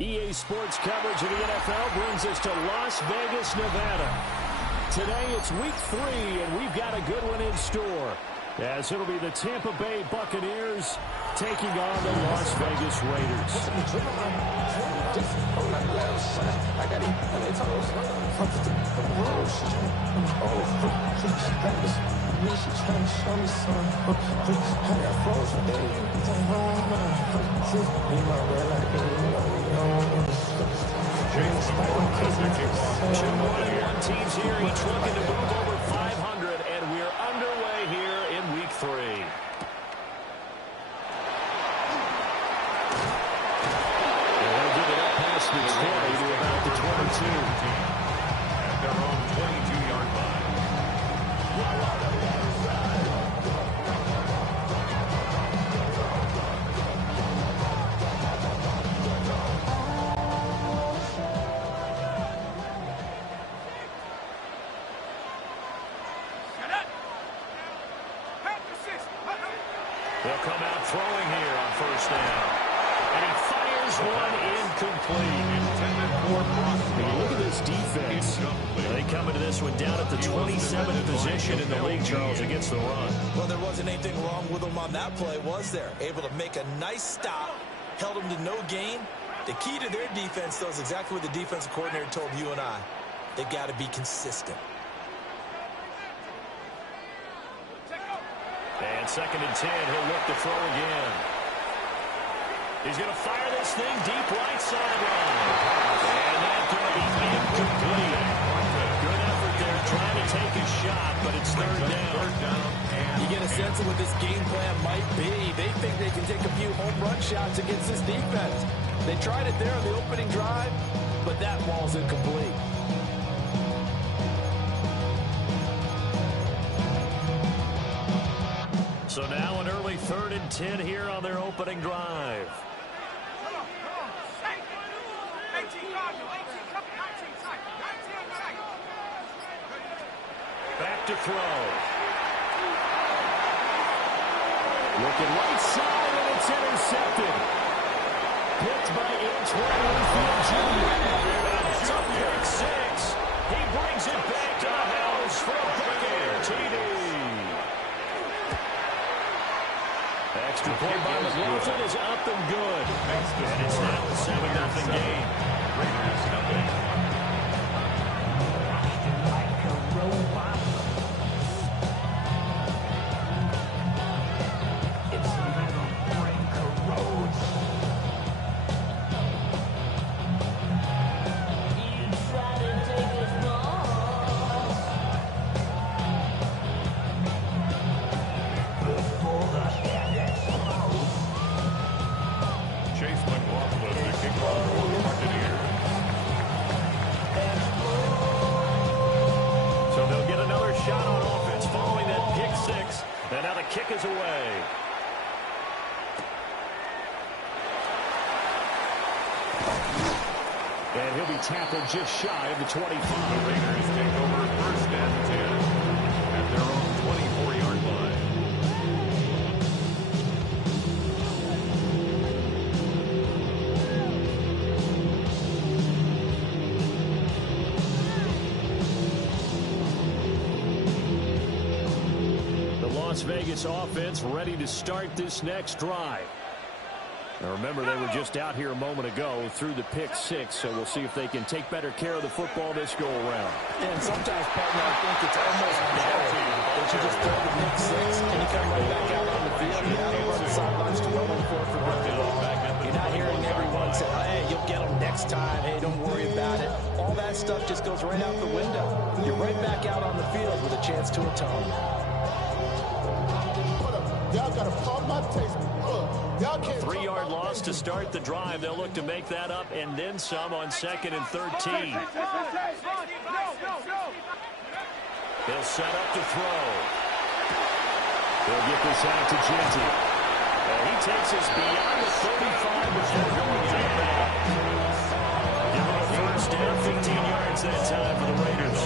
EA Sports coverage of the NFL brings us to Las Vegas, Nevada. Today it's week 3, and we've got a good one in store, as it'll be the Tampa Bay Buccaneers taking on the Las Vegas Raiders. Two 1-1 teams here, each looking to move over 500, and we're underway here in week 3. They'll give it up past the 20 to about the 22. At their own 22-yard line. They'll come out throwing here on first down. And he fires one incomplete. Look at this defense. They come into this one down at the 27th position in the league, Charles, against the run. Well, there wasn't anything wrong with them on that play, was there? Able to make a nice stop, held them to no gain. The key to their defense, though, is exactly what the defensive coordinator told you and I. They've got to be consistent. And 2nd and 10, he'll look to throw again. He's going to fire this thing deep right sideline. And that's going to be incomplete. Good effort there trying to take a shot, but it's third down. You get a sense of what this game plan might be. They think they can take a few home run shots against this defense. They tried it there on the opening drive, but that ball's incomplete. So now an early 3rd and 10 here on their opening drive. Back to throw. Looking right side, and it's intercepted. Picked by Antoine Winfield Jr. It's a pick 6. He brings it back to the house for a Buccaneer TD. Extra point by McLaughlin is up and good. And it's now a 7-0 game. Raiders nothing. Kick is away. And he'll be tackled just shy of the 25. The Raiders take over 1st and 10 at their own 24-yard line. Las Vegas offense ready to start this next drive. Now remember, they were just out here a moment ago through the pick 6, so we'll see if they can take better care of the football this go around. And sometimes, partner, I think it's almost better that you just throw the pick 6 and you come right back out on the field. You're not over on the sidelines to run for very long. You're not hearing everyone say, hey, you'll get them next time. Hey, don't worry about it. All that stuff just goes right out the window. You're right back out on the field with a chance to atone. Y'all got to pump my taste. Y'all can't. A 3-yard loss to start the drive. They'll look to make that up and then some on 2nd and 13. They'll set up to throw. They'll get this out to Genty. He takes us beyond the 35 before going out of bounds. Give him a 1st down, 15 yards that time for the Raiders.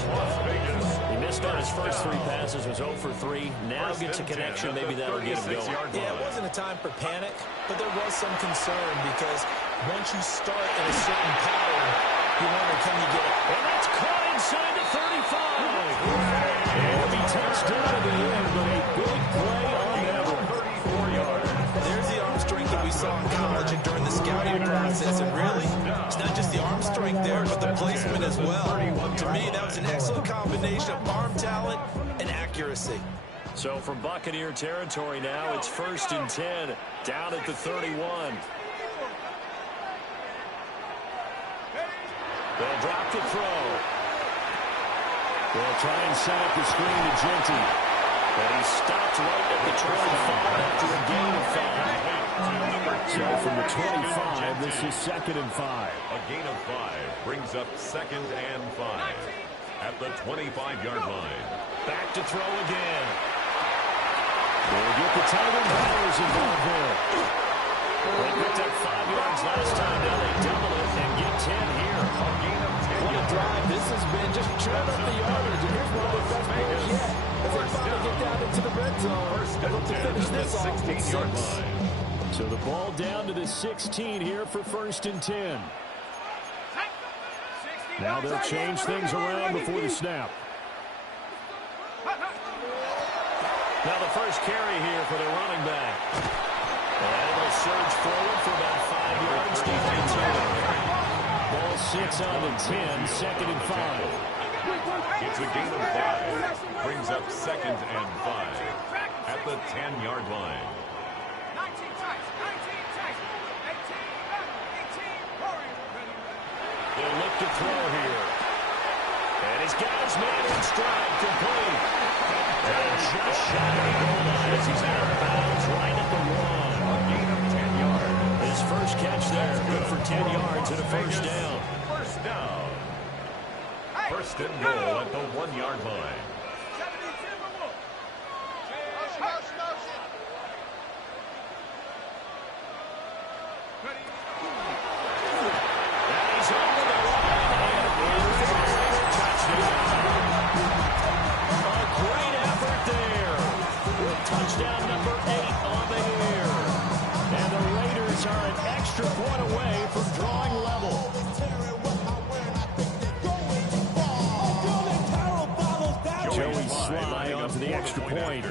He missed on his first 3 passes, was 0 for 3. Now gets a connection. Maybe that'll get him going. Yeah, it wasn't a time for panic, but there was some concern because once you start at a certain power, you wonder, can you get it? And that's caught inside the 35. And he touchdown at the end, but a big play on that one. 34 yards. There's the arm strength that we saw in college and during the scouting process. And really, it's not just the arm strength there, but the placement as well. To me, that was an excellent combination of arm talent and accuracy. So from Buccaneer territory now, it's 1st and 10, down at the 31. They'll drop the throw. They'll try and set up the screen to Genty. And he stopped right at the 25 after a gain of 5. So from the 25, this is 2nd and 5. A gain of 5 brings up 2nd and 5 at the 25-yard line. Back to throw again. They'll get the Tiger Bears involved there. They picked up 5 yards last time. Now they double it and get 10 here. A gain of 10 What a yards. drive this has been. Just churn up the yardage. And here's one of the best plays yet. As they finally get down into the red zone. And look to finish this off with 16-yard 6. line. So the ball down to the 16 here for 1st and 10. Now they'll change things around before the snap. Now the first carry here for the running back. And it'll surge forward for about 5 yards deep into it. Ball sits on the 10, 2nd and 5. It's a gain of 5. Brings up 2nd and 5 at the 10-yard line. They'll look to throw here. And he's got his man in stride, complete. And just shy of the goal line as he's out of bounds right at the 1. A gain of 10 yards. His first catch there, good for 10 yards and a first down. First down. First and goal at the 1-yard line. And he's over the line and touchdown. A great effort there. With touchdown number 8 on the air. And the Raiders are an extra point away from drawing level. Joey Sly onto the extra point.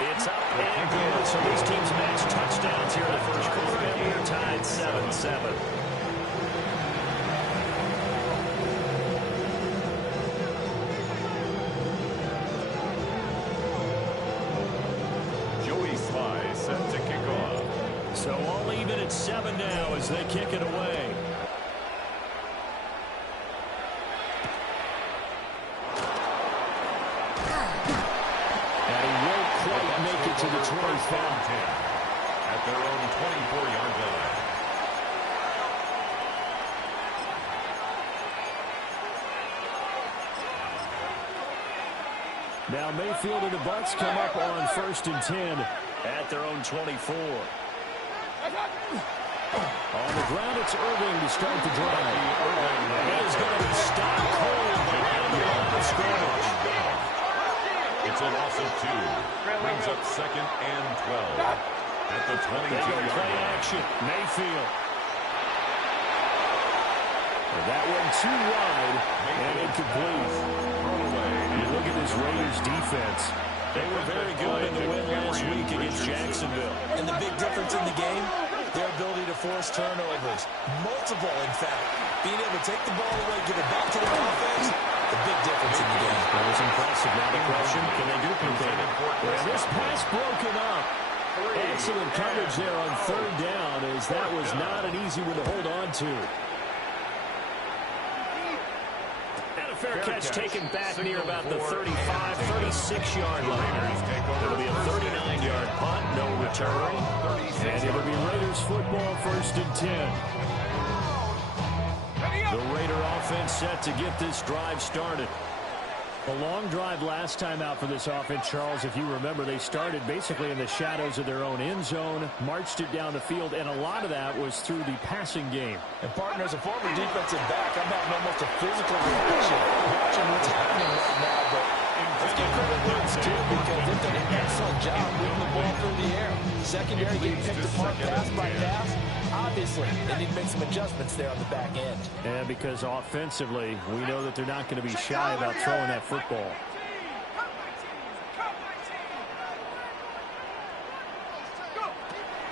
It's up and good. So these teams match touchdowns here in the first quarter, and we're tied 7-7. Joey Sly set to kick off. So all even at 7 now as they kick it away. And he won't quite make it to the 25. At their own 24-yard line. Now Mayfield and the Bucs come up on 1st and 10 at their own 24. On the ground, it's Irving to start the drive. He is going to be stopped cold behind the line of scrimmage. It's a loss of 2. Brings up 2nd and 12 at the They go 22-yard play line. action. Mayfield. And that one too wide and incomplete. You look at this Raiders defense. They were very good in the win last week against Jacksonville. And the big difference in the game, their ability to force turnovers. Multiple, in fact. Being able to take the ball away, give it back to their offense, the big difference in the game. That was impressive. Now the question, can they duplicate it? And this pass broken up. Excellent coverage there on 3rd down, as that was not an easy one to hold on to. And a fair catch taken back near about the 35, 36-yard line. It'll be a 39-yard punt, no return. And it'll be Raiders football, 1st and 10. The Raider offense set to get this drive started. A long drive last time out for this offense, Charles. If you remember, they started basically in the shadows of their own end zone, marched it down the field, and a lot of that was through the passing game. And partners, a former defensive back, I'm having almost a physical reaction watching what's happening right now. But let's give credit where it's due because they've done an excellent job moving the ball through the air. Secondary getting picked apart pass by pass. Obviously, they need to make some adjustments there on the back end. And because offensively, we know that they're not going to be shy about throwing that football.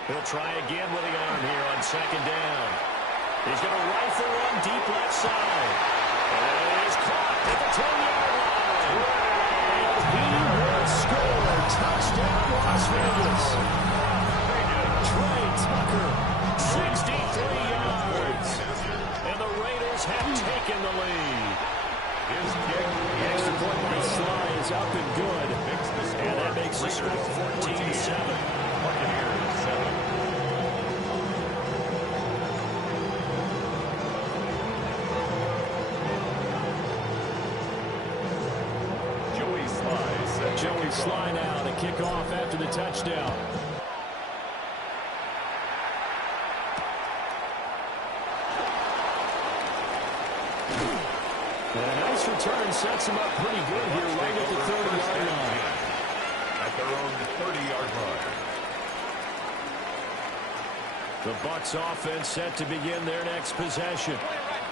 He'll try again with the arm here on second down. He's going to rifle one deep left side. And he's caught at the 10-yard line. And he will score. Touchdown, Las Vegas. Trey Tucker, 63 yards. And the Raiders have taken the lead. His kick, The extra point by Sly is up and good. And that makes the score 14-7. Buccaneers 7. Joey Sly now to kick off after the touchdown. And a nice return sets him up pretty good here right at the 30-yard line. At their own 30-yard line. The Bucs offense set to begin their next possession.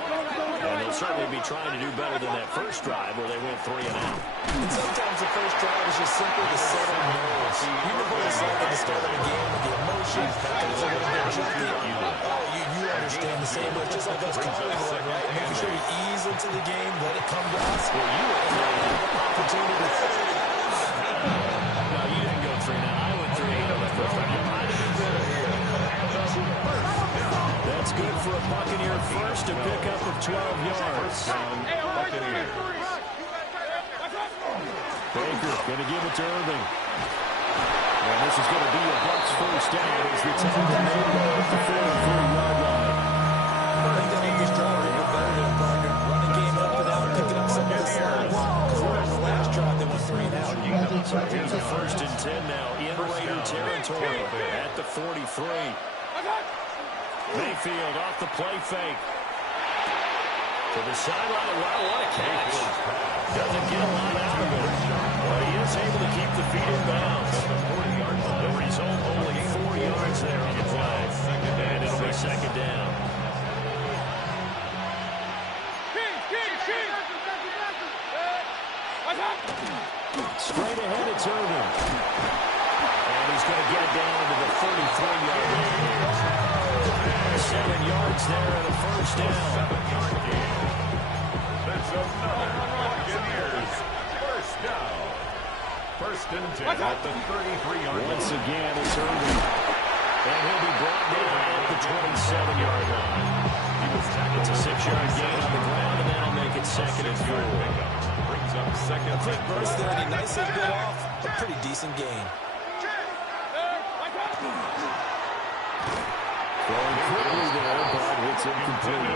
And they'll certainly be trying to do better than that first drive where they went 3 and out. And sometimes the first drive is just simply to settle nerves. You know what it's like at the start of the game with the emotion. It's a little bit jumpy. You understand the same, but it's just like us calling one, right? Making sure we ease into the game, let it come to us. Well, you have an opportunity to No, you didn't go 3 now. I went 3 and out. That's good for a Buccaneer first, a pickup of 12 yards. Buccaneers. Baker going to give it to Irving. And this is going to be a Bucs first down as the tackle made at the 43-yard line. I think that make this drive a little better than Parker. Running game up and out, picking up some of the slack. Because we're on the last drive, they went 3 and out. Here's a 1st and 10 now in Raider territory at the 43. Mayfield off the play fake. To the sideline. Wow, what a catch. Doesn't get a lot out of it. But he is able to keep the feet in bounds. The result, only 4 yards there on the play. And it'll be second down. Straight ahead, it's Irving. And he's going to get it down to the 33-yard line. 7 yards there and a first down. 7-yard gain. That's another Buccaneers first down. 1st and 10 at the 33-yard line. Once again, it's Irving. And he'll be brought down at the 27-yard line. It's a 6-yard gain on the ground, and that'll make it 2nd and 4. Brings up second. A quick burst there, and he nicely bit off a pretty decent gain. Throwing quickly there, but it's incomplete.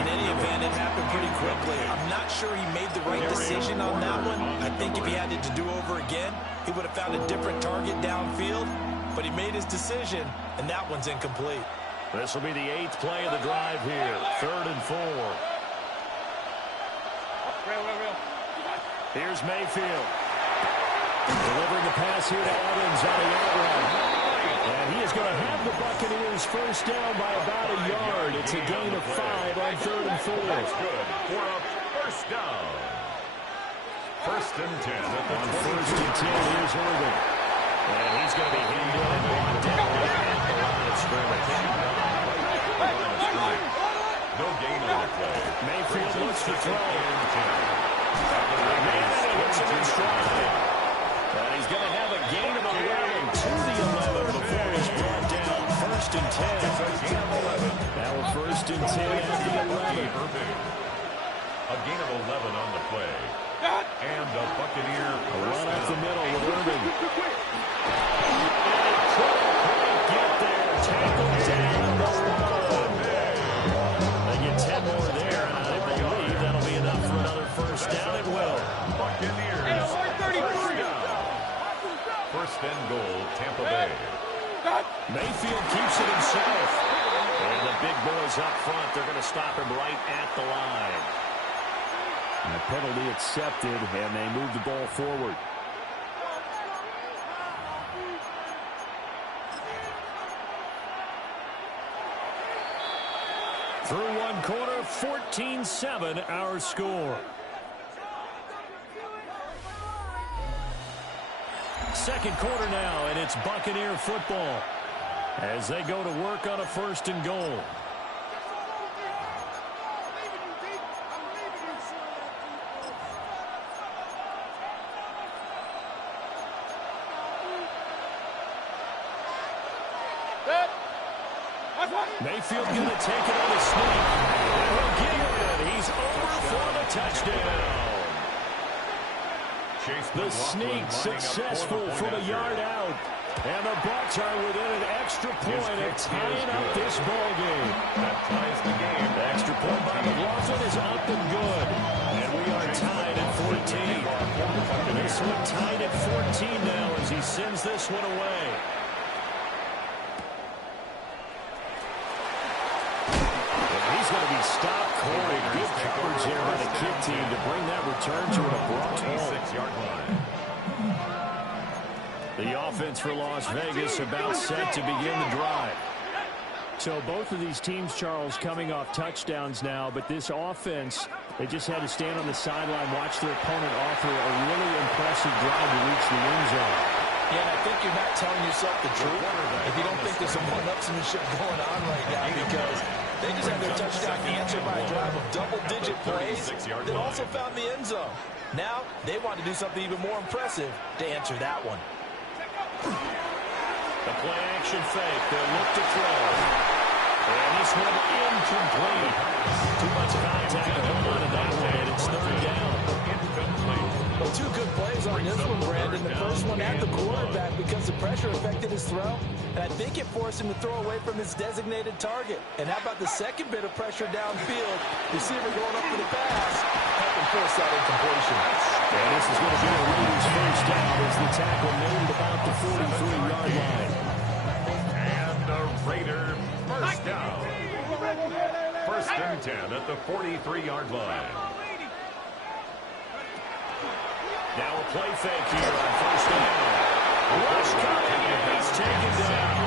In any event, it happened pretty quickly. I'm not sure he made the right decision on that one. I think if he had it to do over again, he would have found a different target downfield. But he made his decision, and that one's incomplete. This will be the 8th play of the drive here. 3rd and 4. Here's Mayfield. Delivering the pass here to Evans on the outrun. And he is going to have the Buccaneers first down by about a yard. It's a gain of 5 on 3rd and 4. That's good for a first down. 1st and 10 at the 1st and 10. Here's Irving. And he's going to be hit and brought down at the line of scrimmage. No gain on the play. Mayfield looks to throw. Man, he hits him in stride. And he's going to have a gain of 11 to the 11 before he's brought down. 1st and 10. Now a 1st and 10 at the 11. A gain of 11 on the play. And a Buccaneer Run up the middle with Irving. Get there. Tackle down the 1. They get 10 more there, and I believe that'll be enough for another first down. It will. Buccaneers first down. 1st and goal, Tampa Bay. Mayfield keeps it himself. And the big boys up front, they're going to stop him right at the line. And the penalty accepted, and they move the ball forward. Through one quarter, 14-7 our score. Second quarter now, and it's Buccaneer football as they go to work on a 1st and goal. Mayfield going to take it on a sneak. And he'll get it. He's over for the touchdown. The sneak successful from a yard out. And the Bucs are within an extra point of tying up this ball game. That ties the game. The extra point by McLaughlin is up and good. And we are tied at 14. This one tied at 14 now as he sends this one away. He's going to be stopped. Corey, good coverage here by the kick team to bring that return to an abrupt halt. 26-yard line. The offense for Las Vegas about set to begin the drive. So both of these teams, Charles, coming off touchdowns now, but this offense, they just had to stand on the sideline, watch their opponent offer a really impressive drive to reach the end zone. Yeah, and I think you're not telling yourself the truth if you don't think there's some one-upsmanship going on right now, because they just had their touchdown answered by a drive of double-digit plays that also found the end zone. Now, they want to do something even more impressive to answer that one. The play-action fake. They'll look to throw. And this one incomplete. Too much contact to hold on to that one, and it's 3rd down. Well, 2 good plays on this one, Brandon. The first one at the quarterback because the pressure affected his throw, and I think it forced him to throw away from his designated target. And how about the second bit of pressure downfield? Receiver going up for the pass, helping force that incompletion. And this is going to be a Raiders first down as the tackle made at about the 43-yard line. And a Raider first down. 1st and 10 at the 43-yard line. Now a play fake here on 1st down. Rush coming in. He's taken down.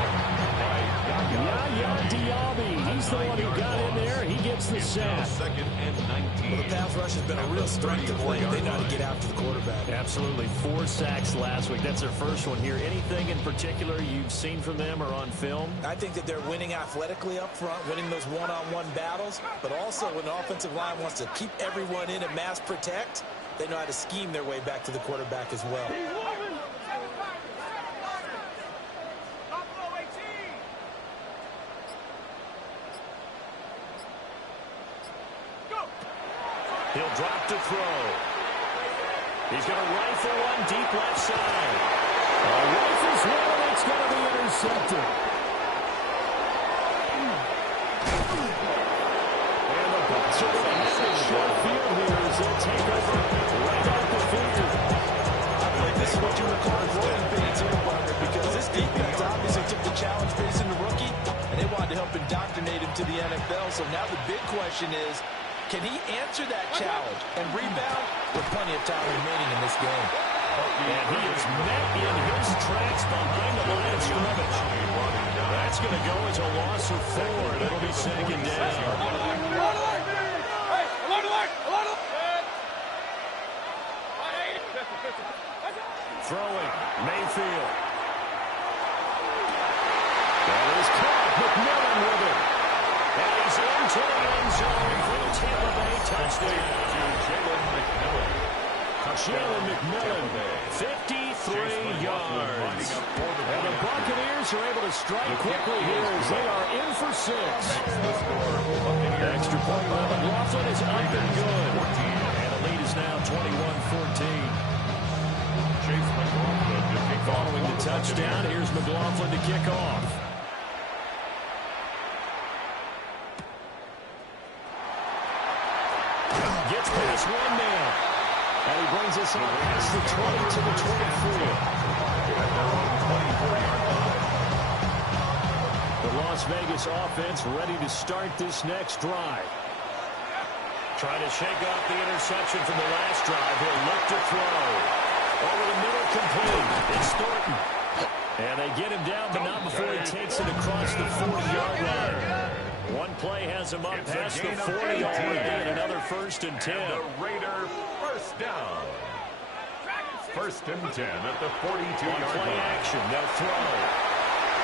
Yaya Diaby. He's the one who got in there. He gets the sack. 2nd and 19. Well, the pass rush has been a real strength of late. They know how to get after the quarterback. Absolutely. 4 sacks last week. That's their first one here. Anything in particular you've seen from them or on film? I think that they're winning athletically up front, winning those one-on-one battles, but also when the offensive line wants to keep everyone in and mass protect, they know how to scheme their way back to the quarterback as well. He'll drop to throw. He's going to rifle one deep left side. Rifles one, and it's going to be intercepted. And the Bucs are going to hit short field here as they take over right off the field. I believe this is what you would call growing pains here, Barker, because this defense obviously took the challenge facing the rookie, and they wanted to help indoctrinate him to the NFL. So now the big question is, can he answer that challenge and rebound with plenty of time remaining in this game? And he is met in his tracks behind the line of scrimmage. That's going to go as a loss of 4, and it'll be 2nd down. Throwing, Mayfield. That is caught. McMillan with it. And he's into the end zone for the Tampa Bay touchdown. Jalen McMillan, 53 yards. And the Buccaneers are able to strike quickly here as they are in for 6. Extra point by McLaughlin is up and good. And the lead is now 21-14. Following the touchdown, here's McLaughlin to kick off. Gets past 1 man. And he brings us up past the 20 to the 24. The Las Vegas offense ready to start this next drive. Trying to shake off the interception from the last drive. He'll look to throw. Over the middle, complete. It's Thornton. And they get him down, but not before he takes it across the 40-yard line. One play has him up It's a past the gain of 40 18. already, and another 1st and 10. And the Raider first down. 1st and 10 at the 42-yard line. Play action, they'll throw.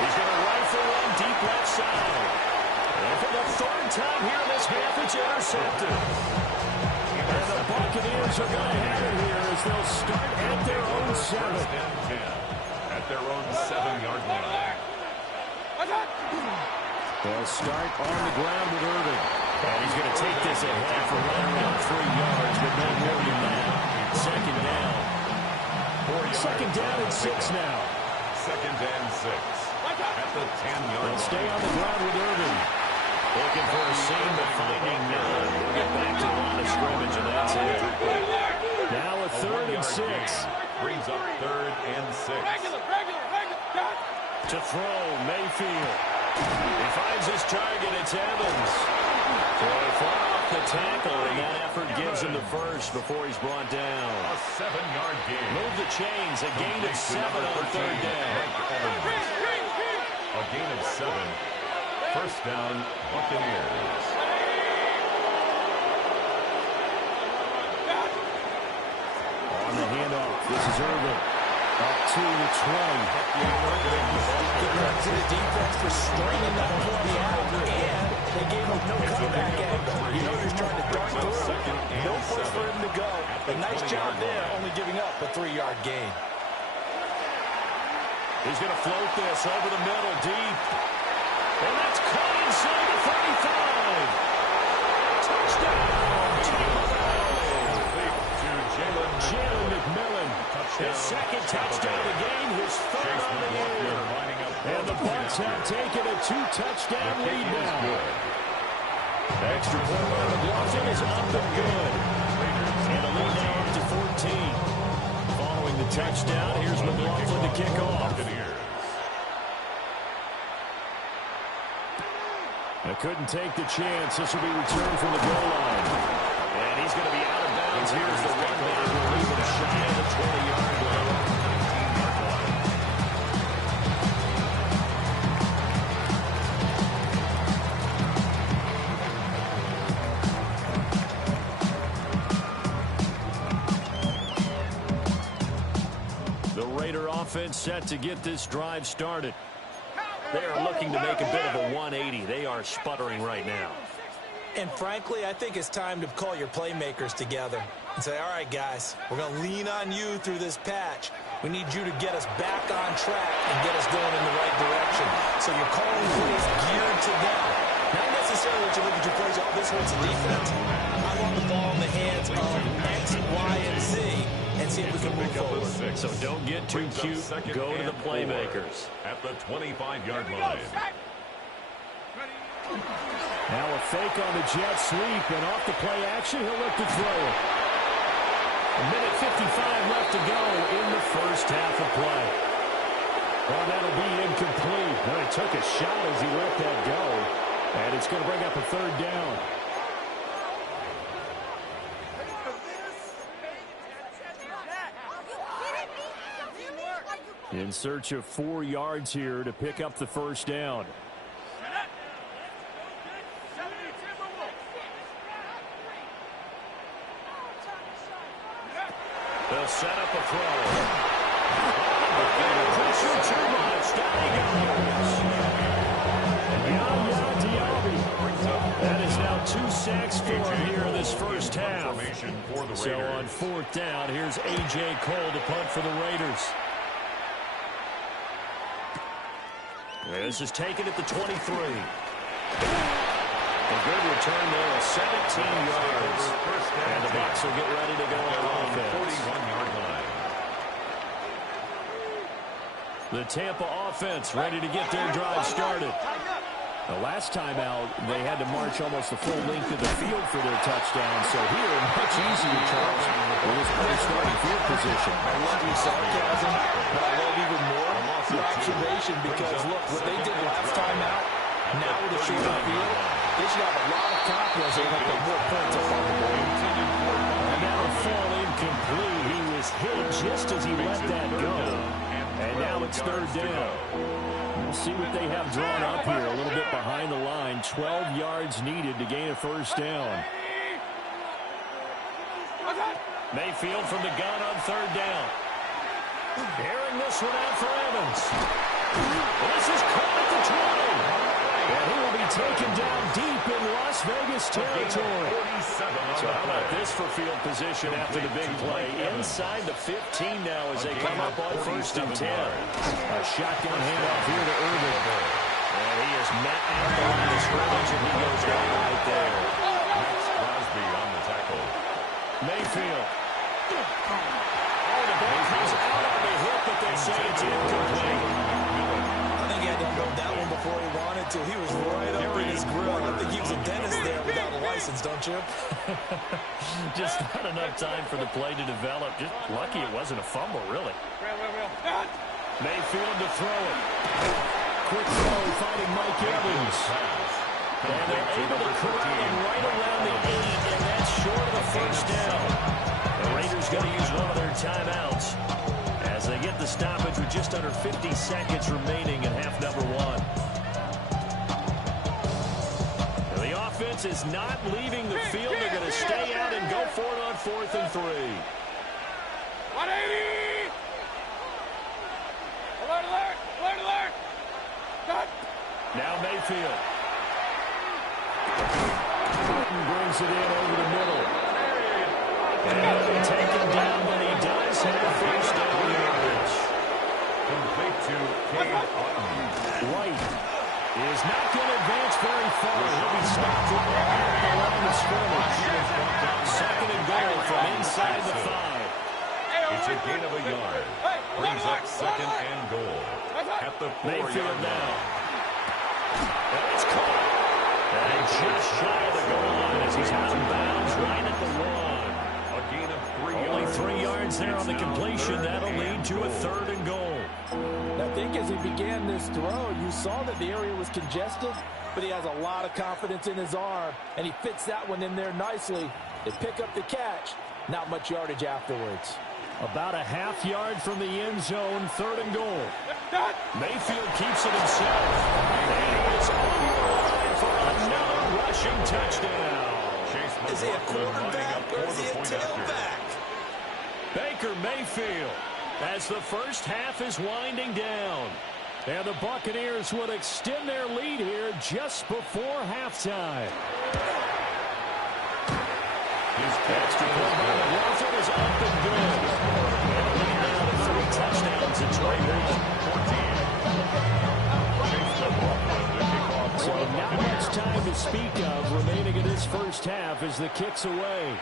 He's going to rifle one deep left side. And for the 3rd time here in this half, it's intercepted. And the Buccaneers are going to have it here as they'll start at their own 7. 1st and 10 at their own 7-yard line. They'll start on the ground with Irving. And he's going to take this at half for right around 3 yards, but no more than that. 2nd down. 2nd down and 6 now. 2nd and 6 at the 10-yard line. They'll stay on the ground with Irving. Looking for a seam, but finding none. We'll get back to the line of scrimmage, and that's it. Now a 3rd and 6. Brings up 3rd and 6. To throw, Mayfield. He finds his target. It's Evans. So far off the tackle, and that effort gives him the first before he's brought down. A 7-yard gain. Move the chains. A gain of 7 on 3rd down. A gain of 7. 1st down, Buccaneers. On the handoff, this is Irving. Up to the 20. Congrats to the defense for stringing that play out, and they gave him no comeback angle. You know he's trying to dart through. No place for him to go. A nice job there, only giving up a 3-yard gain. He's going to float this over the middle, deep. And that's caught inside the 35. Touchdown, Jalen McMillan. His 2nd touchdown of the game, his 3rd on the year. And the Bucs have taken a 2-touchdown lead now. Extra point by McLaughlin is up and good. And a lead now up to 14. Following the touchdown, here's McLaughlin to kick off. They couldn't take the chance. This will be returned from the goal line. And he's going to be out of bounds. Here's the run back. We'll leave it shy of the 20-yard line. The Raider offense set to get this drive started. They are looking to make a bit of a 180. They are sputtering right now. And frankly, I think it's time to call your playmakers together and say, all right, guys, we're going to lean on you through this patch. We need you to get us back on track and get us going in the right direction. So you're calling plays geared to them. Not necessarily that you look at your plays, oh, this hurts the defense. I want the ball in the hands of X, Y, and Z and see if we can move forward. So don't get too cute. Go to the playmakers. At the 25-yard line. Now a fake on the jet sweep, and off the play action, he'll look to throw it. A minute 55 left to go in the first half of play. Well, that'll be incomplete. Well, he took a shot as he let that go, and it's going to bring up a 3rd down. In search of 4 yards here to pick up the first down. They'll set up a throw. Pressure too much. Down he goes. That is now 2 sacks for him here in this first half. So on 4th down, here's A.J. Cole to punt for the Raiders. This is taken at the 23. A good return there of 17 yards. And the Bucs will get ready to go on offense. 41-yard line. The Tampa offense ready to get their drive started. The last time out, they had to march almost the full length of the field for their touchdown. So here, much easier, Charles, with his better starting field position. I love your sarcasm, but I love even more your observation because, look, what they did last time out, now with a shorter field, they should have a lot of confidence they have put more points up on the board. And that'll fall incomplete. He was hit just as he let that go. And now it's third down. We'll see what they have drawn up here a little bit behind the line. 12 yards needed to gain a first down. Mayfield from the gun on third down. Airing this one out for Evans. This is caught at the 20. And he will be taken down deep in Las Vegas territory. So how about this for field position after the big play? Inside the 15 now as they come up on first and 10. A shotgun handoff here to Irvin. And he is met at the line of scrimmage, and he goes down right there. Max Crosby on the tackle. Mayfield. Oh, the ball comes out on the hip, but they say it's incomplete. I think he had to unload that one before he wanted to. He was right up in his grill. I think he was a dentist there without a license, don't you? Just not enough time for the play to develop. Just lucky it wasn't a fumble, really. Mayfield to throw it. Quick throw, finding Mike Evans. And they're able to corral him right around the 8, and that's short of the first down. The Raiders going to use one of their timeouts as they get the stoppage with just under 50 seconds remaining in half number 1. The offense is not leaving the field. They're going to stay out and go for it on 4th and 3. 180! Alert, alert! Alert, alert! Cut! Now Mayfield. Brings it in over the middle. And taken down, but he does have a first down yardage. Complete to Cade Otton. White is not going to advance very far. He'll be stopped right at the line of scrimmage. Second and goal from inside the 5. It's a gain of a yard. Brings up second and goal at the 4-yard line. And it's caught. And just shy of the goal line as he's out of bounds right at the 1. A gain of 3 yards. Only 3 yards there on the completion. That'll lead to a third and goal. I think as he began this throw, you saw that the area was congested, but he has a lot of confidence in his arm, and he fits that one in there nicely. They pick up the catch. Not much yardage afterwards. About a half yard from the end zone, third and goal. Mayfield keeps it himself. And he is on the line for another rushing touchdown. Is he a quarterback or is he a tailback? Baker Mayfield as the first half is winding down. And the Buccaneers would extend their lead here just before halftime. His catch to play by the Walton is up and good. And lead now to 3 touchdowns in 21. So not much time to speak of remaining in this first half as the kick's away.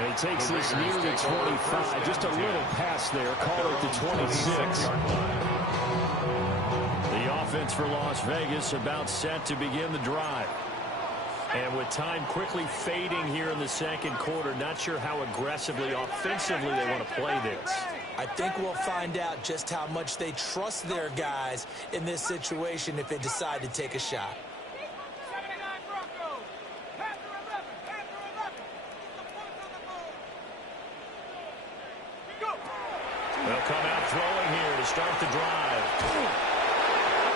And he takes this near the 25. Just a little pass there. Call it the 26. The offense for Las Vegas about set to begin the drive. And with time quickly fading here in the second quarter, not sure how aggressively, offensively they want to play this. I think we'll find out just how much they trust their guys in this situation if they decide to take a shot. They'll come out throwing here to start the drive.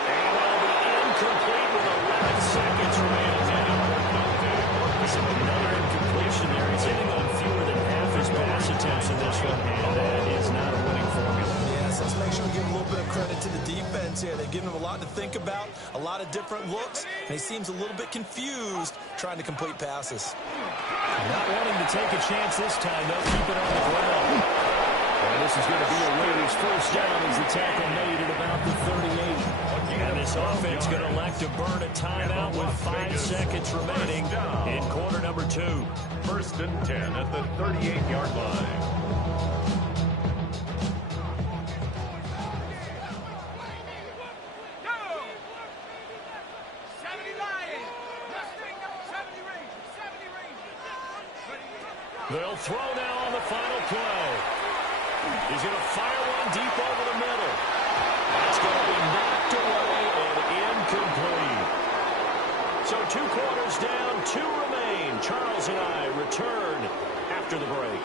And they'll be incomplete with 11 seconds remaining. Another incompletion there. He's hitting on fewer than half his pass attempts in this one, and that is not a winning formula. Yes, let's make sure we give a little bit of credit to the defense here. They've given him a lot to think about, a lot of different looks, and he seems a little bit confused trying to complete passes. Not wanting to take a chance this time. They'll keep it on the ground. And this is going to be a Raiders first down as the tackle made at about the 38. And this offense going to elect to burn a timeout with 5 seconds remaining in quarter number 2. First and 10 at the 38-yard line. They'll throw now on the final play. He's going to fire one deep over the middle. That's going to be knocked away and incomplete. So 2 quarters down, 2 remain. Charles and I return after the break.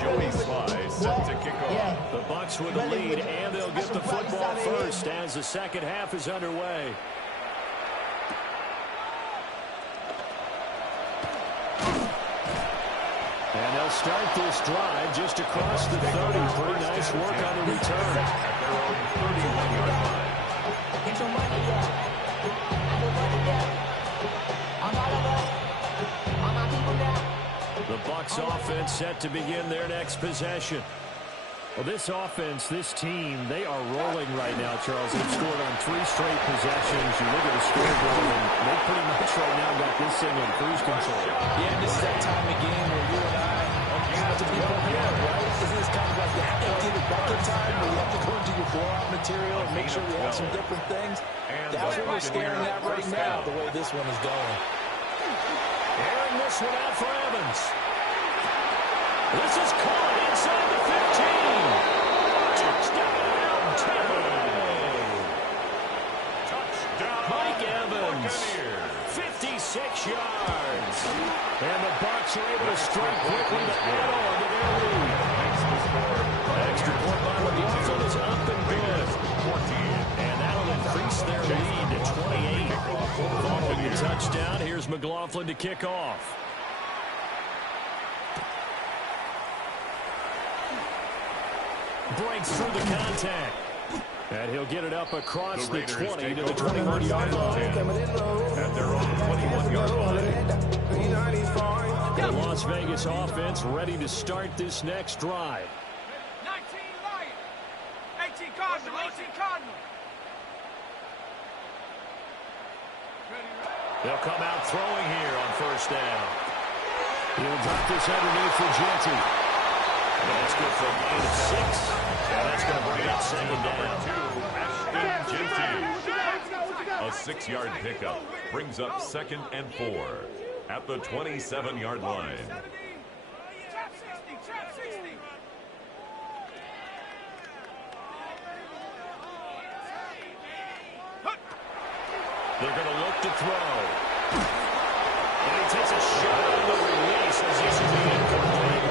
Joey Sly set to kick off. The Bucs with the lead, and they'll get the football first as the second half is underway. And they'll start this drive just across the 30. Pretty nice work on the return. At their own 31-yard line. Get your money up. Your money up. I'm out of it. I'm out people now. The Bucs offense set to begin their next possession. Well, this offense, this team, they are rolling right now, Charles. They've scored on 3 straight possessions. You look at the scoreboard, and they pretty much right now got this thing on cruise control. Yeah, this is that time of game where you and I have to be prepared, right? Isn't this kind of like the empty the bucket time where you have to go into your blowout material and make sure we have some different things? That's what we're staring at right now, the way this one is going. Airing this one out for Evans. This is caught inside the 15. Touchdown, Tampa Bay. Touchdown, Mike Evans, Buccaneers. 56 yards. And the Bucs are able to strike quickly to add on to their lead. Extra point by McLaughlin is up and good. 14. And that'll increase their lead to 28. Following the touchdown, here's McLaughlin to kick off. Breaks through the contact. And he'll get it up across the 20 to the 21-yard line. At their own 21-yard line. The Las Vegas offense ready to start this next drive. 19 Lions. 18 Cardinal. 18 Cardinal. They'll come out throwing here on first down. He'll drop this underneath for Genty. And that's good for a gain of 6. And that's going to bring up second down. A 6-yard pickup brings up 2nd and 4 at the 27-yard line. Trap 60. Trap 60. They're going to look to throw. And he takes a shot on the release as this is the incomplete.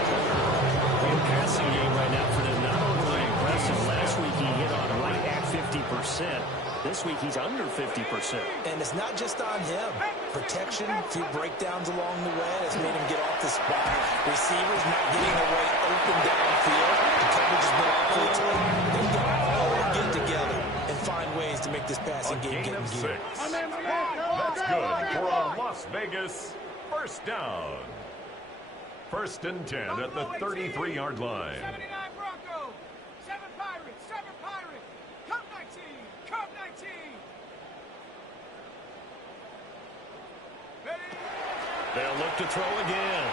The passing game right now for them not overly impressive. Last week he hit on right at 50%. This week he's under 50%. And it's not just on him. Protection, a few breakdowns along the way that's made him get off the spot. Receivers not getting away open downfield. The coverage has been awfully tight. They all get together and find ways to make this passing game get in gear. That's good for a Las Vegas first down. 1st and 10 at the 33-yard line. 79 Broncos. 7 Pirates. 7 Pirates. Cup 19. Cup 19. Ready? They'll look to throw again.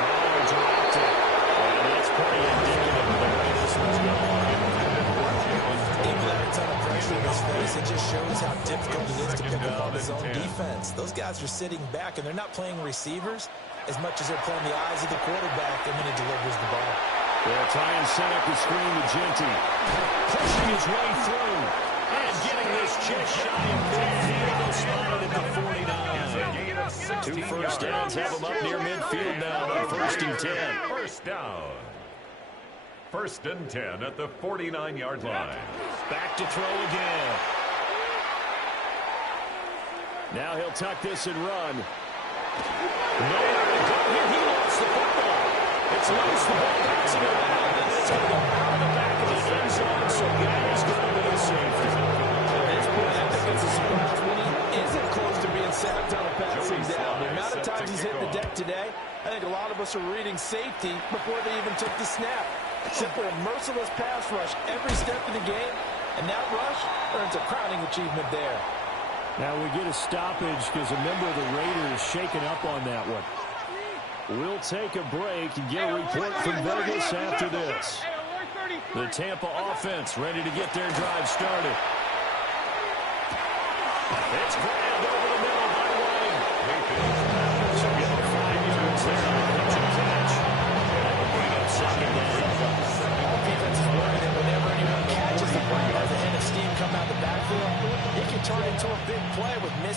Oh, dropped it. And that's pretty indicative of the way this one's going. Even though it's under pressure in his face, it just shows how difficult it is to pick up on his own defense. Those guys are sitting back, and they're not playing receivers as much as they're playing the eyes of the quarterback, and when he delivers the ball. They'll try and set up the screen to Genty. Pushing his way through. And getting this just shy of midfield. They'll spot it at the 49. 2 first downs have them up near midfield now on 1st and 10. First down. 1st and 10 at the 49-yard line. Back to throw again. Now he'll tuck this and run. Nowhere to go here. He lost the football. It's loose. The ball bouncing around. And it's going to go out of the back of the end zone. So that is going to be a safety. At this point, I think it's a surprise when he isn't close to being sacked on a passing down. The amount of times he's hit the deck today, I think a lot of us are reading safety before they even took the snap. Simply a merciless pass rush every step of the game, and that rush earns a crowning achievement there. Now we get a stoppage because a member of the Raiders shaken up on that one. We'll take a break and get a report from Vegas after this. The Tampa offense ready to get their drive started. It's grabbed over the middle by Wayne. So get 5 yards there on the catch and catch. And that will bring up second down. Defense is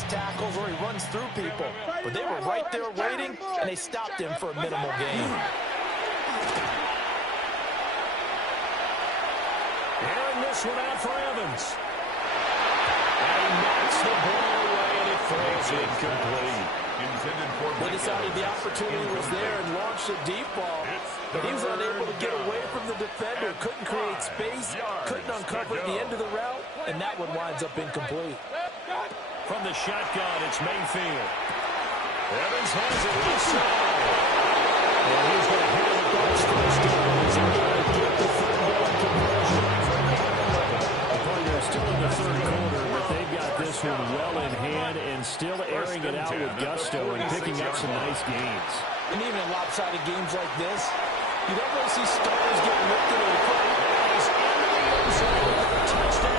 tackles or he runs through people. But they were right there waiting, and they stopped him for a minimal gain. Airing this one out for Evans. And he knocks the ball away, and it falls incomplete. They decided the opportunity was there and launched a deep ball, but he was unable to get away from the defender, couldn't create space, couldn't uncover the end of the route, and that one winds up incomplete. From the shotgun, it's Mayfield. Evans has it inside. And he's going to handle the Bucs first down as he got to get the football conversion. They're still in the third quarter, but they've got this one well in hand and still airing it out with gusto and picking up some nice gains. And even in lopsided games like this, you don't really see starters get lifted or put. He's in the end zone for a touchdown.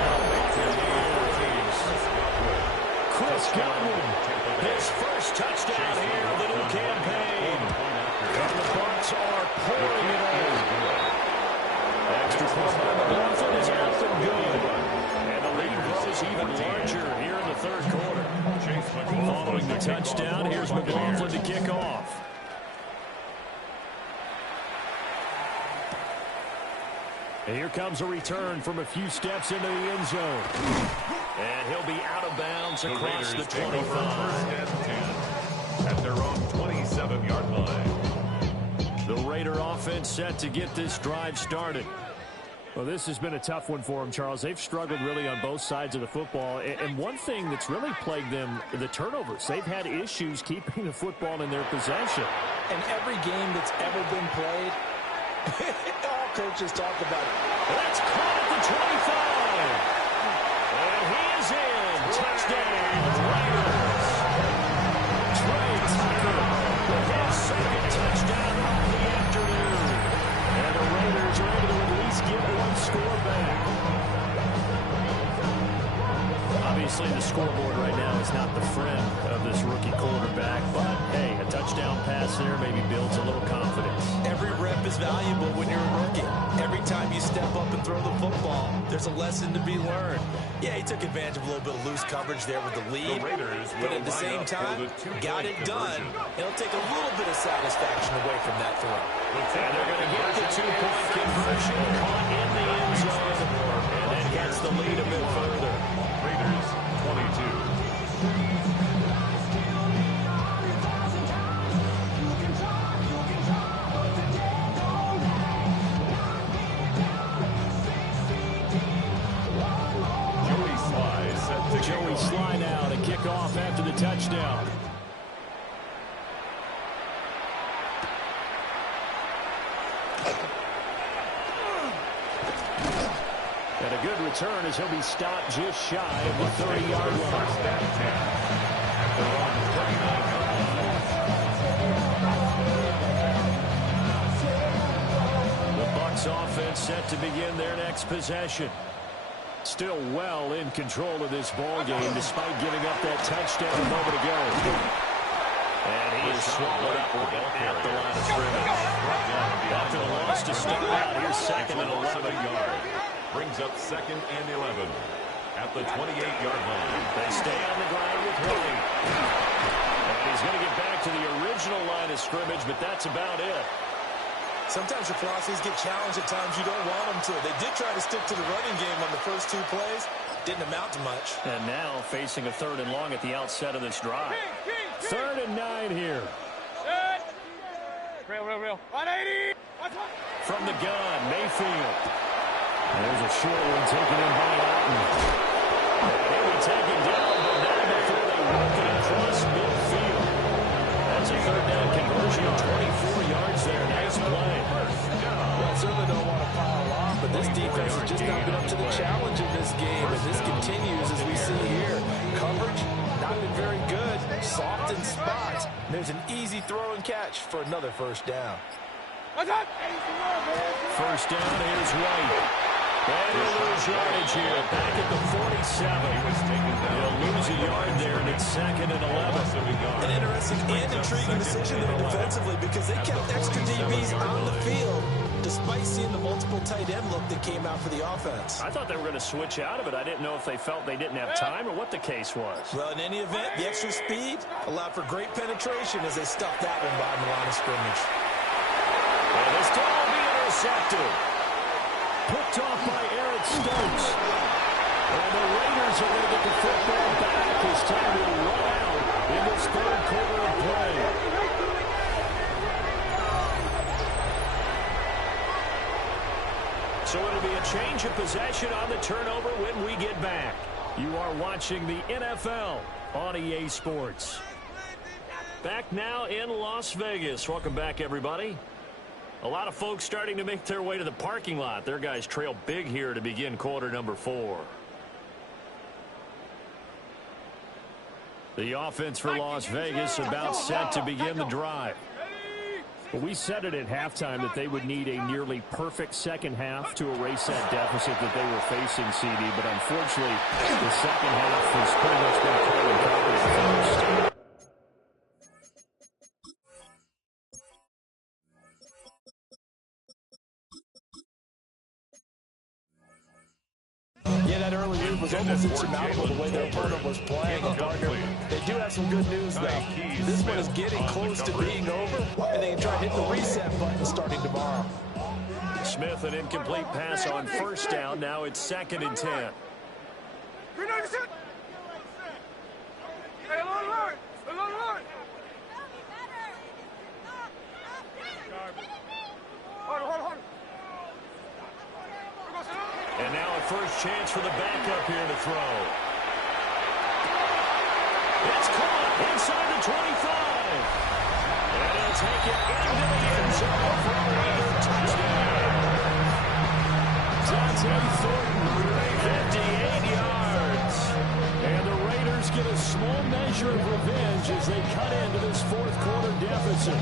Chris Godwin, his first touchdown here of the new campaign. And the Bucs are pouring it on. Extra point by McLaughlin is out and good. And the lead grows even larger here in the third quarter. Following the touchdown, here's McLaughlin to kick off. And here comes a return from a few steps into the end zone. And he'll be out of bounds across the 25. At their own 27-yard line. The Raider offense set to get this drive started. Well, this has been a tough one for them, Charles. They've struggled really on both sides of the football. And one thing that's really plagued them, the turnovers. They've had issues keeping the football in their possession. And every game that's ever been played, all coaches talk about it. That's caught at the 25. And he is in. Touchdown, Raiders. Trey Tucker with his second touchdown of the afternoon. And the Raiders are able to at least get one score back. Obviously, the scoreboard right now is not the friend of this rookie quarterback. But, hey, a touchdown pass there maybe builds a little confidence. Every rep is valuable when you're a rookie. Every time you step up and throw the football, there's a lesson to be learned. Yeah, he took advantage of a little bit of loose coverage there with the lead, but at the same time, got it done. It'll take a little bit of satisfaction away from that throw. And they're going to get the two-point conversion caught in the end zone, and then gets the lead a bit further. Raiders 22. Joey Sly now to kick off after the touchdown. And a good return as he'll be stopped just shy of the 30-yard line. The Bucs offense set to begin their next possession. Still well in control of this ball game despite giving up that touchdown a moment ago. And he is swallowed up at the line of scrimmage. After the loss to start out, here's second and 11 yard. Brings up second and 11 at the 28-yard line. They stay on the ground with White. And he's going to get back to the original line of scrimmage, but that's about it. Sometimes your philosophies get challenged at times you don't want them to. They did try to stick to the running game on the first two plays. Didn't amount to much. And now facing a third and long at the outset of this drive. 3rd and 9 here. Real. 180. From the gun, Mayfield. There's a short one taken in by Alton. He'll be taken down, but not before they work it across midfield. That's a 3rd down conversion of 24 yards there. Nice play. Well, certainly don't want to pile on, but this defense has just not been up to the challenge in this game, and this continues as we see here. Coverage, not been very good. Soft in spots. There's an easy throw and catch for another first down. First down, here's White. And he'll lose yardage here. Back at the 47. He'll lose a yard there, and it's 2nd and 11. An interesting and intriguing decision there defensively because they kept extra DBs on the field despite seeing the multiple tight end look that came out for the offense. I thought they were going to switch out of it. I didn't know if they felt they didn't have time or what the case was. Well, in any event, the extra speed allowed for great penetration as they stuffed that one behind the line of scrimmage. And this ball will be intercepted. Picked off by Eric Stokes. And the Raiders are going to get the football back as time will run out in this third quarter of play. So it'll be a change of possession on the turnover when we get back. You are watching the NFL on EA Sports. Back now in Las Vegas. Welcome back, everybody. A lot of folks starting to make their way to the parking lot. Their guys trail big here to begin quarter number 4. The offense for Las Vegas about set to begin the drive. Well, we said it at halftime that they would need a nearly perfect second half to erase that deficit that they were facing, CD. But unfortunately, the second half has pretty much been carbon copy of the first. Yeah, that early lead was almost insurmountable the way their opponent was playing. They do have some good news, though. This one is getting close to being over, and they can try hitting the reset button starting tomorrow. Smith, an incomplete pass on first down. Now it's 2nd and 10. And now a first chance for the backup here to throw. It's caught inside the 25. And he'll take it into the end zone for a Raider touchdown. Dante Thornton, 58 yards. And the Raiders get a small measure of revenge as they cut into this fourth quarter deficit.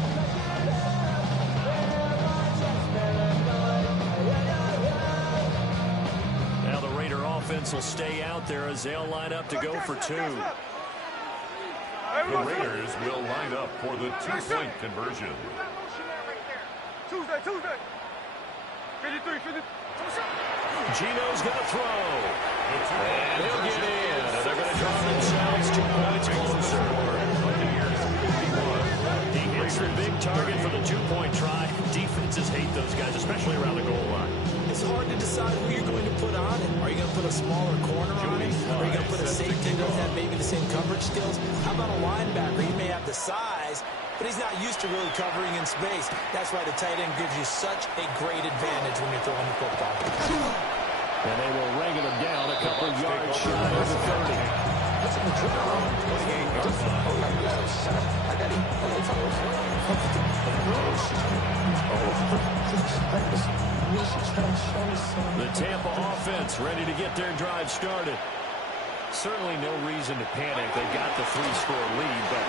Offense will stay out there as they'll line up to go for 2. The Raiders will line up for the 2-point conversion. Gino's going to throw. And he'll get in. And they're going to draw themselves 2 points closer. He hits the big target for the 2-point try. Defenses hate those guys, especially around the goal line. It's hard to decide who you're going to put on him. Are you going to put a smaller corner on him? Are you going to put a safety that doesn't have maybe the same coverage skills? How about a linebacker? He may have the size, but he's not used to really covering in space. That's why the tight end gives you such a great advantage when you're throwing the football. And they will wrangle him down a couple of yards shy of the 30. The Tampa offense ready to get their drive started. Certainly no reason to panic. They got the 3-score lead, but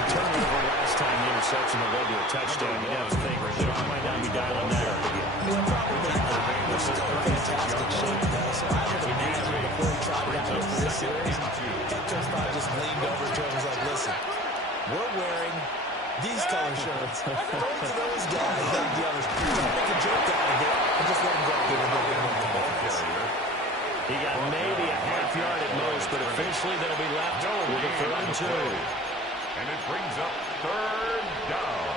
the turnover last time, the interception that led to a touchdown, you have to think they might not be dialing that up again. They're still in fantastic shape, though, so I would imagine before he tried out into this series, head coach probably just leaned over to him and was like, listen, we're wearing these color shirts. Throw it to those guys, not the others. Don't make a joke out of it and just let them go. He got maybe a half yard at most, but officially they'll be left with a 3rd and 2. And it brings up 3rd down.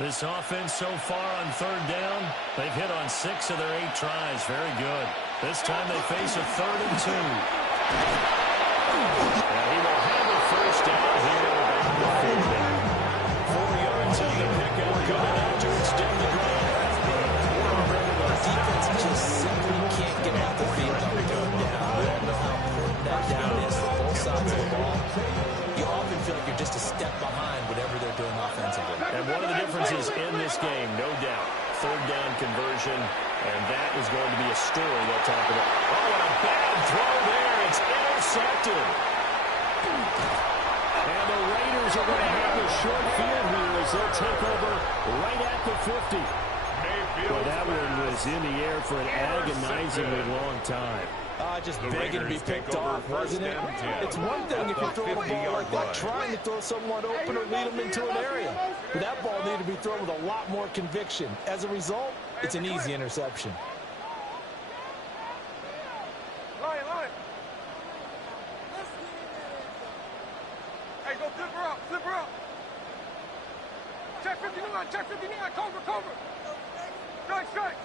This offense so far on 3rd down, they've hit on 6 of their 8 tries. Very good. This time they face a 3rd and 2. And he will have a first down here about the 40. 4 yards on the pickup coming out to extend the drive. The defense just simply can't get off the field on 3rd down. We all know how important that down is for both sides of the ball. You often feel like you're just a step behind whatever they're doing offensively. And one of the differences in this game, no doubt, 3rd down conversion, and that is going to be a story they'll talk about. Oh, and a bad throw there. It's intercepted. And the Raiders are going to have a short field here as they'll take over right at the 50. Well, that one was in the air for an agonizingly long time. Just begging to be picked off, wasn't it? It's one thing if you throw a ball like that, trying to throw someone open or lead them into an area. But that ball needed to be thrown with a lot more conviction. As a result, it's an easy interception. Hey, go flip her up, flip her up. Check 59, cover. Strike.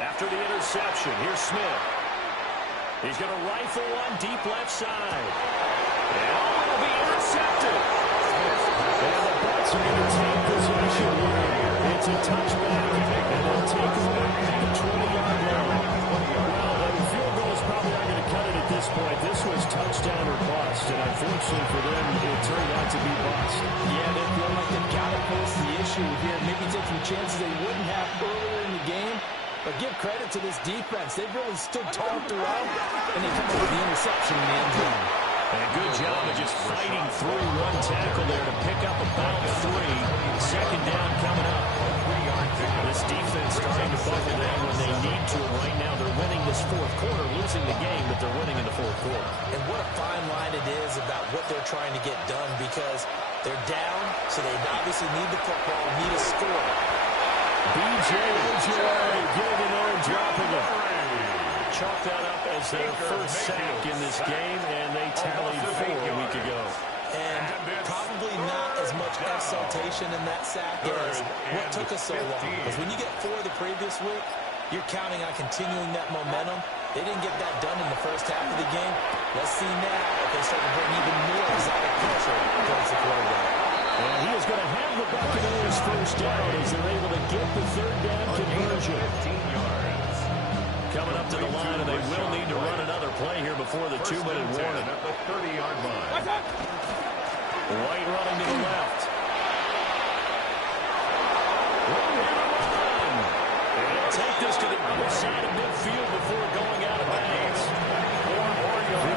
After the interception, here's Smith. He's going to rifle one deep left side. And it'll be intercepted. And the Bucs are going to take possession here. It's a touchback, and they'll take over at the 20-yard line. Well, the field goal is probably not going to cut it at this point. This was touchdown or bust, and unfortunately for them, it turned out to be bust. Yeah, they feel like they've got to post the issue here, maybe taking chances they wouldn't have earlier in the game. But give credit to this defense. They've really stood tall throughout, and they come up with the interception in the end zone. And a good job of just fighting through one tackle there to pick up about 3. Second down coming up. This defense starting to buckle down when they need to. Right now they're winning this fourth quarter, losing the game, but they're winning in the fourth quarter. And what a fine line it is about what they're trying to get done, because they're down, so they obviously need the football, need a score. B.J. Ojulari getting in there and dropping it. Chalk that up as their first sack in this game, and they tallied 4 a week ago. And probably not as much exultation in that sack as what took us so long. Because when you get 4 the previous week, you're counting on continuing that momentum. They didn't get that done in the first half of the game. Let's see now if they start to bring even more exotic pressure towards the quarterback. And he is going to have the Buccaneers first down as they're able to get the third down conversion. 15 yards. Coming up to the line, and they will need to run another play here before the 2-minute warning. At the 30-yard line. White running to the left. And he'll take this to the other side of midfield before going out of bounds.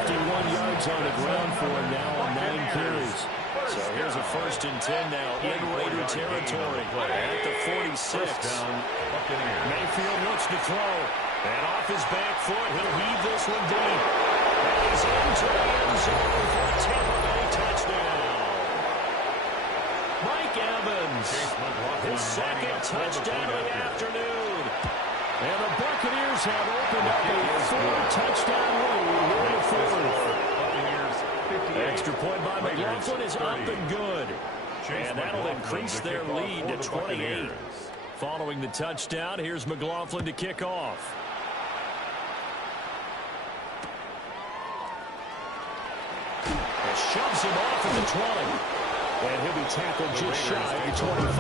51 yards on the ground for him now on 9 carries. So here's a 1st and 10 now in Raider territory at the 46. Mayfield looks to throw. And off his back foot, he'll heave this one deep. And he's into the end zone for a Tampa Bay touchdown. Mike Evans, his second touchdown of the afternoon. And the Buccaneers have opened up a 4-touchdown lead in the fourth. Extra point by McLaughlin is up and good. And that'll increase their lead to 28. Following the touchdown, here's McLaughlin to kick off. And shoves him off at the 20. And he'll be tackled just shy of the 25.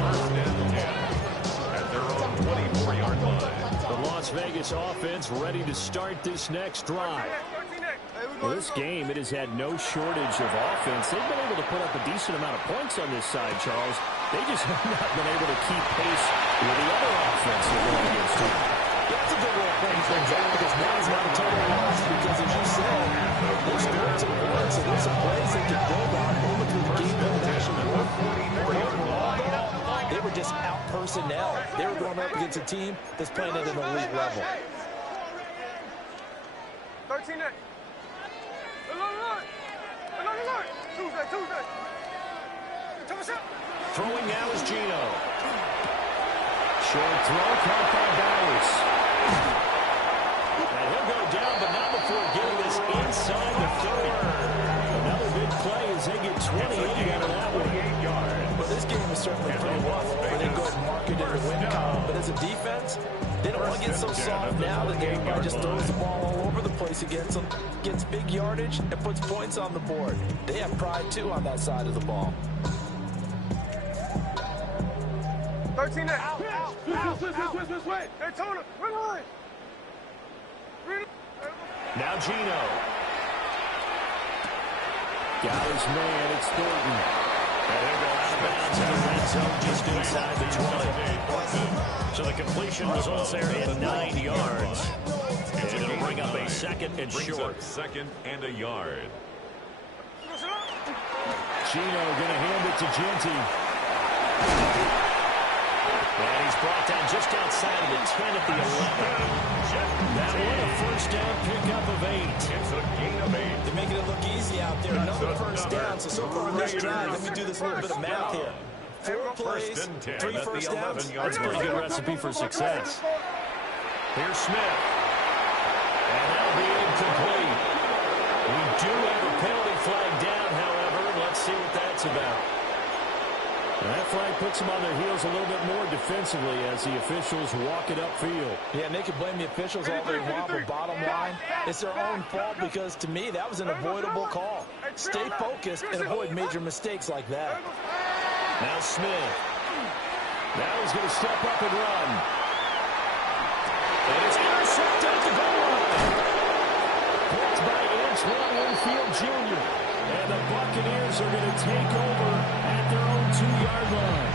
At their own 24-yard line. The Las Vegas offense ready to start this next drive. Well, this game, it has had no shortage of offense. They've been able to put up a decent amount of points on this side, Charles. They just have not been able to keep pace with the other offense they're going against them. That's a good way of playing things out, because now it's not a total loss, because as you said, they're scoring some points, so there's some plays they can build on over through the game plan action. They were just out personnel. They were going up against a team that's playing at an elite level. 13 8. Tuesday. Throwing now is Gino. Short throw caught by Bowers. And he'll go down, but not before getting this inside the 30. Another big play as they get 28 out of that one. But this game is certainly pretty rough where they go and mark it in the win column. But as a defense, they don't want to get so soft now that everybody just throws the ball all over the place against them, gets big yardage, and puts points on the board. They have pride, too, on that side of the ball. 13 out. Daytona, run line. Now Gino. Got his man, it's Thornton. And he'll go out of bounds in the red zone just inside the 20. So the completion results there at 9 yards. And it'll bring up a second and short. Second and a yard. Gino going to hand it to Genty. And he's brought down just outside of the 10 at the 11. That one a first down pickup of 8. It's a gain of 8. They're making it look easy out there. That's Another first another down. So far on this drive, let me do this little bit of math here. 4 plays, 3 first downs. That's a pretty good recipe for success. Here's Smith. And that'll be incomplete. We do have a penalty flag down, however. Let's see what that's about. And that flag puts them on their heels a little bit more defensively as the officials walk it upfield. Yeah, and they can blame the officials all they want, but bottom line, it's their own fault because, to me, that was an avoidable call. Stay focused and avoid major mistakes like that. Now Smith. Now he's going to step up and run. And it's intercepted at the goal line. Blocked by Antoine Winfield Jr. And the Buccaneers are going to take over at their own 2-yard line.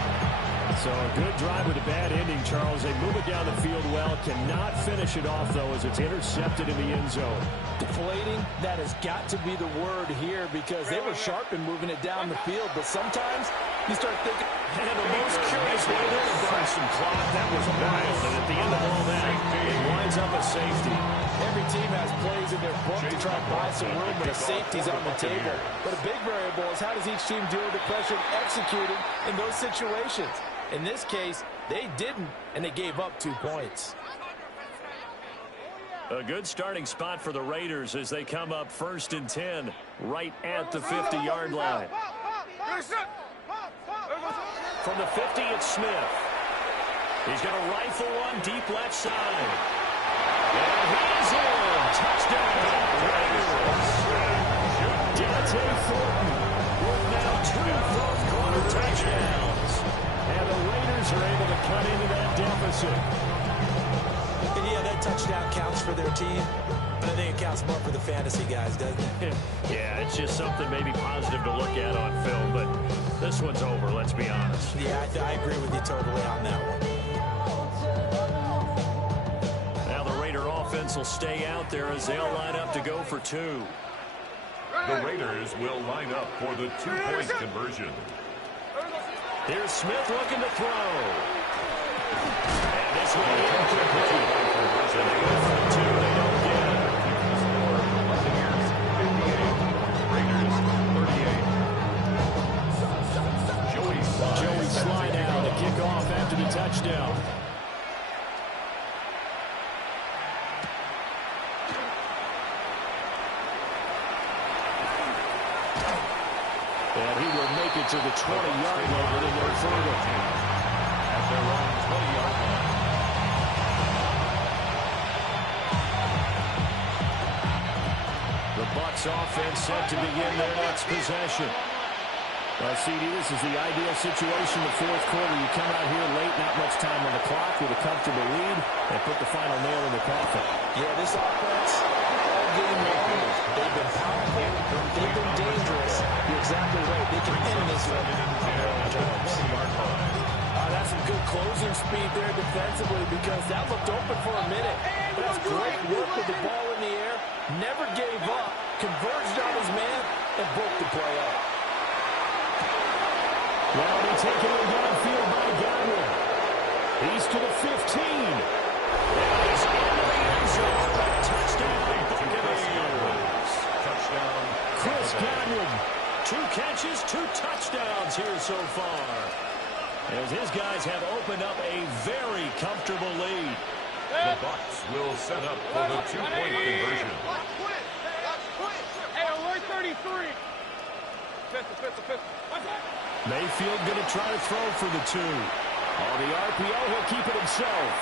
So a good drive with a bad ending, Charles. They move it down the field well. Cannot finish it off, though, as it's intercepted in the end zone. Deflating, that has got to be the word here because they were sharp in moving it down the field. But sometimes you start thinking, and the most curious way there to burn some clock. That was wild. And at the end of all that, it winds up a safety. Every team has plays in their book to try and buy some room when a safety's on the table. But a big variable is how does each team deal with the pressure of executing in those situations. In this case, they didn't, and they gave up 2 points. A good starting spot for the Raiders as they come up 1st and 10 right at the 50-yard line. From the 50, it's Smith. He's going to rifle one deep left side. And he's in. Touchdown, Raiders. Dante Thornton with now 2 fourth-quarter touchdowns. And the Raiders are able to cut into that deficit. And yeah, that touchdown counts for their team, but I think it counts more for the fantasy guys, doesn't it? Yeah, it's just something maybe positive to look at on film, but this one's over, let's be honest. Yeah, I agree with you totally on that one. Now the Raider offense will stay out there as they'll line up to go for 2. The Raiders will line up for the 2-point conversion. Here's Smith looking to throw. And this one incomplete. So they go for 2. They don't get it. Buccaneers 58. Raiders 38. Joey Sly now to kick off after the touchdown. And he will make it to the 20-yard line and no further. At their own 20-yard line. The Bucs offense set to begin their next possession. Well, CD, this is the ideal situation in the 4th quarter. You come out here late, not much time on the clock with a comfortable lead, and put the final nail in the coffin. Yeah, this offense, all game long, they've been powerful, they've been dangerous. You're exactly right. They can end this one on their own terms. That's some good closing speed there defensively because that looked open for a minute. But that's great work with the ball in the air. Never gave up, converged on his man, and broke the play up. Well, they take it in downfield by Godwin. He's to the 15. And he's into the end zone. Touchdown, Buccaneers. Touchdown. Chris Godwin. 2 catches, 2 touchdowns here so far. As his guys have opened up a very comfortable lead. The Bucs will set up for the 2-point conversion. Hey, alert 33. Pistol. Mayfield going to try to throw for the 2. On the RPO, he'll keep it himself.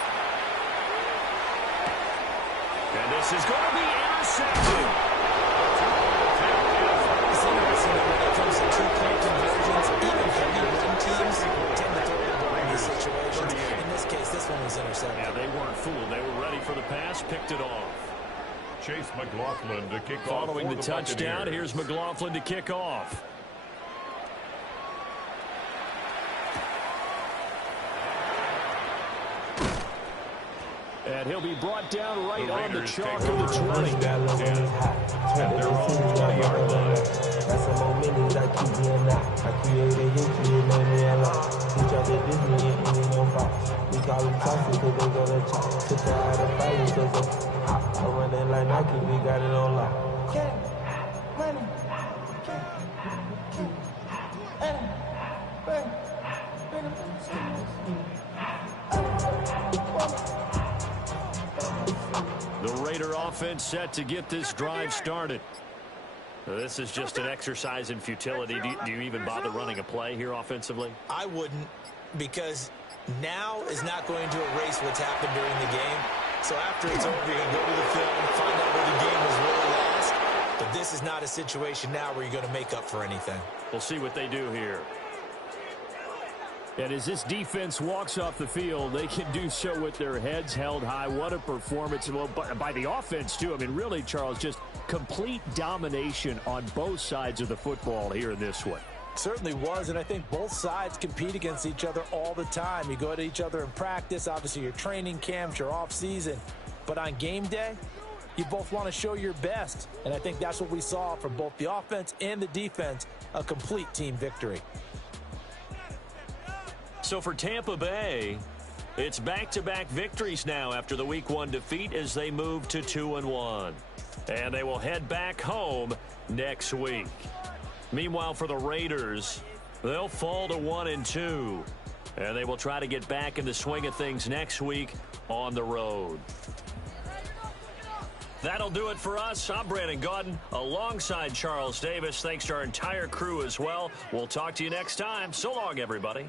And this is going to be intercepted. It's interesting that when it comes to 2-point conversions, even heavy run teams tend to throw the ball in these situations. In this case, this one was intercepted. Yeah, they weren't fooled. They were ready for the pass, picked it off. Chase McLaughlin to kick off. Following the Buccaneers. touchdown, here's McLaughlin to kick off. And he'll be brought down right on the chalk of the 20. At their own 20-yard line. Got some more minutes, I keep getting out. I created history and made me a lot. We dropped the Disney and ain't no box. We call them toxic cause they go to chop. Took her out of fire cause like it, we got it on lock. Money. The Raider offense set to get this drive started. This is just an exercise in futility. Do you even bother running a play here offensively? I wouldn't, because now is not going to erase what's happened during the game. So after it's over, you're going to go to the film, find out where the game was really lost. But this is not a situation now where you're going to make up for anything. We'll see what they do here. And as this defense walks off the field, they can do so with their heads held high. What a performance by the offense, too. I mean, really, Charles, just complete domination on both sides of the football here in this one. Certainly was, and I think both sides compete against each other all the time. You go at each other in practice, obviously your training camps, your off-season. But on game day, you both want to show your best. And I think that's what we saw from both the offense and the defense, a complete team victory. So for Tampa Bay, it's back-to-back victories now after the Week 1 defeat as they move to 2-1. And they will head back home next week. Meanwhile, for the Raiders, they'll fall to 1-2. And they will try to get back in the swing of things next week on the road. That'll do it for us. I'm Brandon Gaudin alongside Charles Davis. Thanks to our entire crew as well. We'll talk to you next time. So long, everybody.